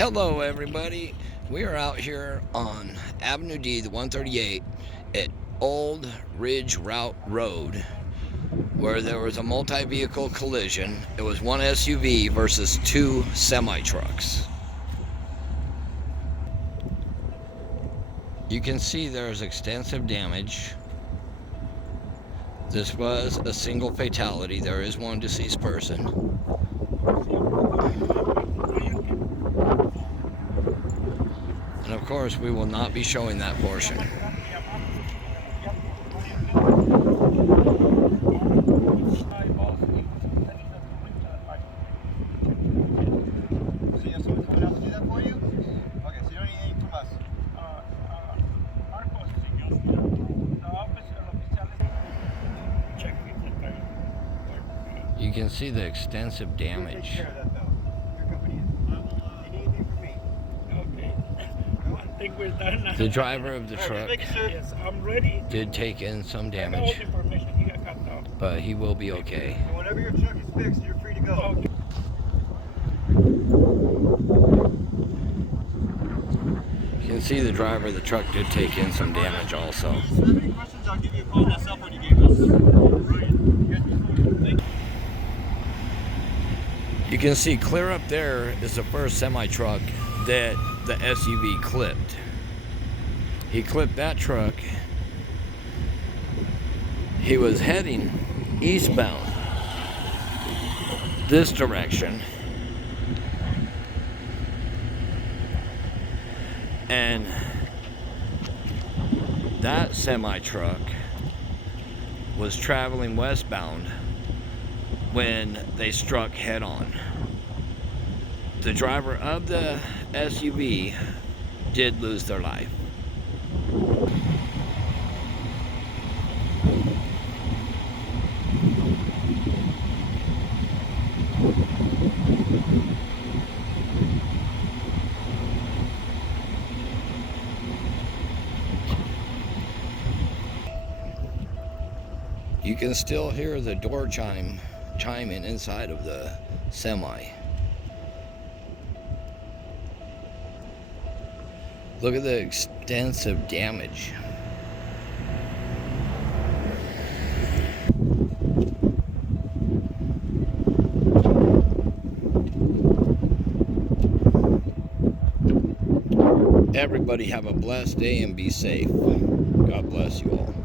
Hello everybody, we are out here on Avenue D, the 138 at Old Ridge Route Road, where there was a multi-vehicle collision. It was one SUV versus two semi-trucks. You can see there's extensive damage. This was a single fatality. There is one deceased person. And of course, we will not be showing that portion. You can see the extensive damage. The driver of the truck did take in some damage, but he will be okay. Whenever your truck is fixed, you're free to go. You can see the driver of the truck did take in some damage also. If you have any questions, I'll give you a call on that cell phone you gave us. You can see clear up there is the first semi-truck that the SUV clipped. He clipped that truck. He was heading eastbound this direction, and that semi-truck was traveling westbound when they struck head-on. The driver of the SUV did lose their life. You can still hear the door chiming inside of the semi. Look at the extensive damage. Everybody have a blessed day and be safe. God bless you all.